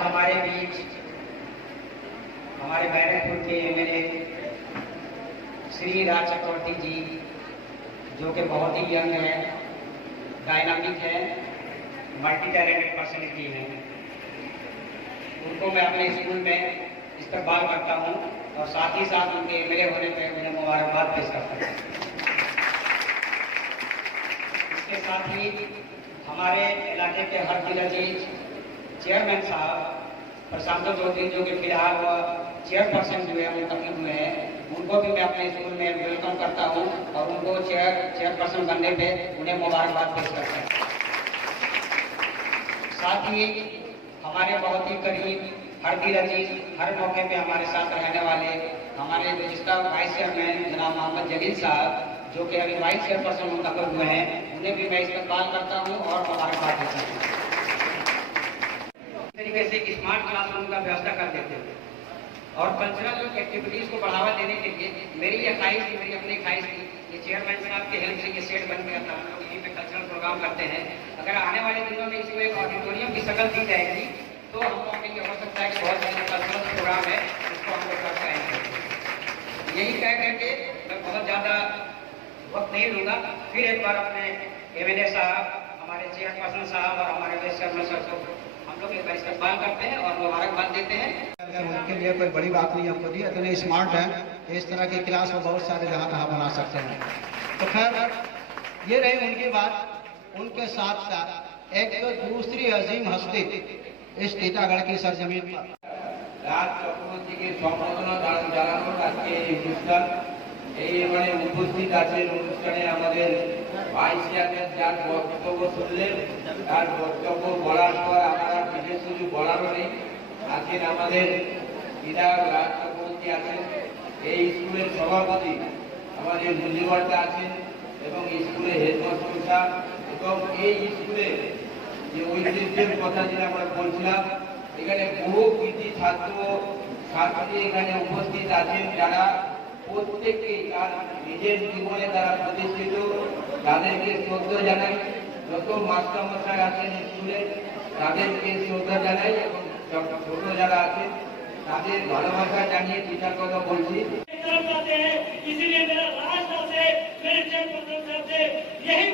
हमारे बीच हमारे बैरकपुर के एमएलए श्री राज चक्रवर्ती जी, जो कि बहुत ही यंग है, डायनामिक है, मल्टी टैलेंटेड पर्सनैलिटी है, उनको मैं अपने स्कूल में इस्तकबाल करता हूं और साथ ही साथ उनके एमएलए होने पर मुझे मुबारकबाद पेश करता हूं। इसके साथ ही हमारे इलाके के हर दिल अजीज चेयरमैन साहब प्रशांत चौधरी, जो कि फिलहाल चेयरपर्सन जो है मुंतकिल हुए हैं, उनको भी मैं अपने स्कूल में वेलकम करता हूं और उनको चेयरपर्सन बनने पे उन्हें मुबारकबाद पेश करता हूं। साथ ही हमारे बहुत ही करीब हर दिल अजीज, हर मौके पे हमारे साथ रहने वाले हमारे जिसका वाइस चेयरमैन जनाब मोहम्मद जलील साहब, जो कि अभी वाइस चेयरपर्सन मुंतकिल हुए हैं, उन्हें भी मैं इस्तकबाल करता हूँ और मुबारकबाद देता हूँ। तरीके से स्मार्ट क्लासरूम का व्यवस्था कर देते हैं और कल्चरल एक्टिविटीज को बढ़ावा देने के लिए मेरी अपनी ख्वाहिश थी, ये चेयरमैन साहब के हेल्प से ये सेट बन गया था। हम लोग यहीं पे कल्चरल प्रोग्राम करते हैं। अगर आने वाले दिनों में इसको एक ऑडिटोरियम की शक्ल दी जाएगी तो हम लोगों में ये हो सकता है कि बहुत सारे कल्चरल प्रोग्राम है इसको हम लोग कर पाएंगे। यही कह करके मैं बहुत ज़्यादा वक्त नहीं लूँगा। फिर एक बार अपने एमएलए साहब, हमारे चेयरपर्सन साहब और हमारे वाइस चेयरमैन साहब को हम लोग एक बार इस्तकबाल करते हैं और मुबारकबाद देते हैं। अगर उनके लिए कोई बड़ी बात नहीं हमको दी, इतने स्मार्ट हैं, इस तरह की क्लास में बहुत सारे जहाँ तहाँ बना सकते हैं। तो खैर ये रही उनकी बात। उनके साथ साथ एक तो दूसरी अजीम हस्ती इस टीटागढ़ की सरजमीन पर রাজ চক্রবর্তীকে সম্বোধনা জানানোর আজকে এই অনুষ্ঠান। এবারে উপস্থিত আছেন অনুষ্ঠানে আমাদের ভাইস চেয়ারম্যান, যার বক্তব্য শুনলেন, তার বক্তব্য বলার পর আমরা বিশেষ কিছু বলারও নেই। আছেন আমাদের বিধায়ক রাজ চক্রবর্তী আছেন, এই স্কুলের সভাপতি আমাদের মুজিবর্দা আছেন এবং স্কুলের হেডমাস্টার সাহেব, এবং এই স্কুলে যে ঐতিহ্যের কথা যেটা আমরা বলছিলাম, এখানে বহু কৃতি ছাত্রী এখানে উপস্থিত আছেন, যারা প্রত্যেককে তার নিজের জীবনে তারা প্রতিষ্ঠিত, তাদেরকে শ্রদ্ধা জানাই। যত মাস্টারমশাই আছেন স্কুলে তাদেরকে শ্রদ্ধা জানাই এবং ছোট যারা আছেন তাদের ভালোবাসা জানিয়ে টিচার কথা বলছি। इसीलिए मेरा राज से मेरे चेयरपर्सन से यही